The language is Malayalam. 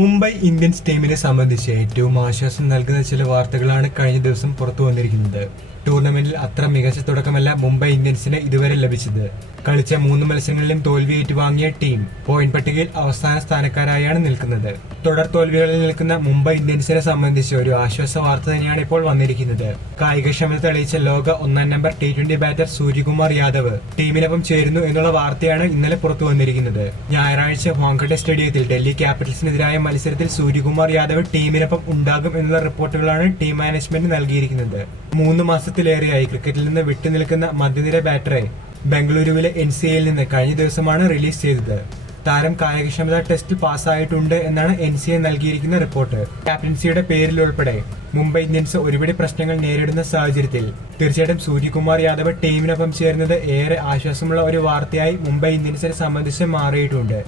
മുംബൈ ഇന്ത്യൻസ് ടീമിനെ സംബന്ധിച്ച് ഏറ്റവും ആശ്വാസം നൽകുന്ന ചില വാർത്തകളാണ് കഴിഞ്ഞ ദിവസം പുറത്തു വന്നിരിക്കുന്നത്. ടൂർണമെന്റിൽ അത്ര മികച്ച തുടക്കമല്ല മുംബൈ ഇന്ത്യൻസിന് ഇതുവരെ ലഭിച്ചത്. കളിച്ച 3 മത്സരങ്ങളിലും തോൽവി ഏറ്റുവാങ്ങിയ ടീം പോയിന്റ് പട്ടികയിൽ അവസാന സ്ഥാനക്കാരായാണ് നിൽക്കുന്നത്. തുടർ തോൽവികളിൽ നിൽക്കുന്ന മുംബൈ ഇന്ത്യൻസിനെ സംബന്ധിച്ച് ഒരു ആശ്വാസ വാർത്ത തന്നെയാണ് ഇപ്പോൾ വന്നിരിക്കുന്നത്. കായികക്ഷമത തെളിയിച്ച ലോക 1-ാം number T20 batter Suryakumar Yadav ടീമിനൊപ്പം ചേരുന്നു എന്നുള്ള വാർത്തയാണ് ഇന്നലെ പുറത്തു വന്നിരിക്കുന്നത്. ഞായറാഴ്ച വാങ്കഡെ സ്റ്റേഡിയത്തിൽ ഡൽഹി ക്യാപിറ്റൽസിനെതിരായ മത്സരത്തിൽ സൂര്യകുമാർ യാദവ് ടീമിനൊപ്പം ഉണ്ടാകും എന്നുള്ള റിപ്പോർട്ടുകളാണ് ടീം മാനേജ്മെന്റ് നൽകിയിരിക്കുന്നത്. 3 മാസത്തിലേറെയായി ക്രിക്കറ്റിൽ നിന്ന് വിട്ടുനിൽക്കുന്ന മധ്യനിര ബാറ്ററെ ബംഗളൂരുവിലെ NCAയിൽ നിന്ന് കഴിഞ്ഞ ദിവസമാണ് റിലീസ് ചെയ്തത്. താരം കായികക്ഷമതാ ടെസ്റ്റ് പാസ്സായിട്ടുണ്ട് എന്നാണ് NCA നൽകിയിരിക്കുന്ന റിപ്പോർട്ട്. ക്യാപ്റ്റൻസിയുടെ പേരിൽ ഉൾപ്പെടെ മുംബൈ ഇന്ത്യൻസ് ഒരുപിടി പ്രശ്നങ്ങൾ നേരിടുന്ന സാഹചര്യത്തിൽ തീർച്ചയായിട്ടും സൂര്യകുമാർ യാദവ് ടീമിനൊപ്പം ചേരുന്നത് ഏറെ ആശ്വാസമുള്ള ഒരു വാർത്തയായി മുംബൈ ഇന്ത്യൻസിനെ സംബന്ധിച്ച് മാറിയിട്ടുണ്ട്.